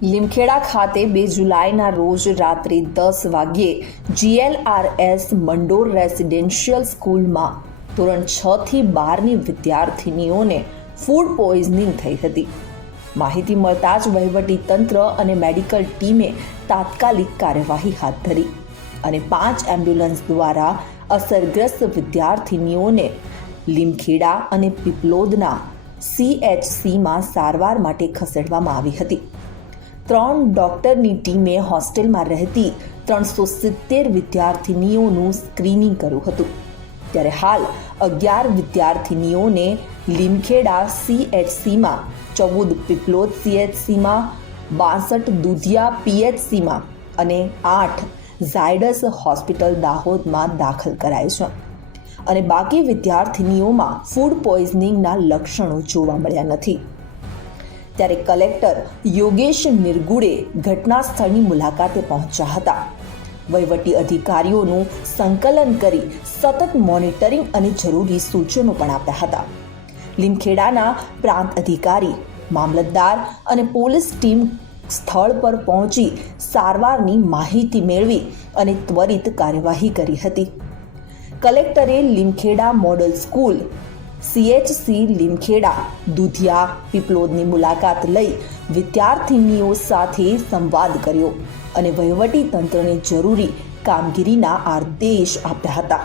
લીમખેડા ખાતે 2 જુલાઈના રોજ રાત્રે 10 વાગ્યે GLRS મંડોર રેસિડેન્શિયલ સ્કૂલમાં ધોરણ 6 થી 12ની વિદ્યાર્થિનીઓને ફૂડ પોઈઝનિંગ થઈ હતી। માહિતી મળતા જ વહીવટી તંત્ર અને મેડિકલ ટીમે તાત્કાલિક કાર્યવાહી હાથ ધરી અને 5 એમ્બ્યુલન્સ દ્વારા અસરગ્રસ્ત વિદ્યાર્થિનીઓને લીમખેડા અને પીપલોદના CHCમાં સારવાર માટે ખસેડવામાં આવી હતી। 3 ડોક્ટરની ટીમે હોસ્ટેલમાં રહેતી 370 વિદ્યાર્થિનીઓનું સ્ક્રીનિંગ કર્યું હતું, ત્યારે હાલ 11 વિદ્યાર્થિનીઓને લીમખેડા CHCમાં, 14 પીપલોદ CHCમાં, 62 દુધિયા PHCમાં અને 8 ઝાયડસ હોસ્પિટલ દાહોદમાં દાખલ કરાય છે અને બાકી વિદ્યાર્થિનીઓમાં ફૂડ પોઈઝનિંગના લક્ષણો જોવા મળ્યા નથી। ત્યારે કલેક્ટર યોગેશ નિરગુડે ઘટના સ્થળની મુલાકાતે પહોંચ્યા હતા। વહીવટી અધિકારીઓનું સંકલન કરી સતત મોનિટરિંગ અને જરૂરી સૂચનો પણ આપ્યા હતા। લીમખેડાના પ્રાંત અધિકારી, મામલતદાર અને પોલીસ ટીમ સ્થળ પર પહોંચી સારવારની માહિતી મેળવી અને ત્વરિત કાર્યવાહી કરી હતી। કલેક્ટરે Limkheda model school, CHC Limkheda, Dudhiya, પીપલોદની મુલાકાત લઈ વિદ્યાર્થિનીઓ સાથે સંવાદ કર્યો અને વહીવટી તંત્રને જરૂરી કામગીરીના આદેશ આપ્યા હતા।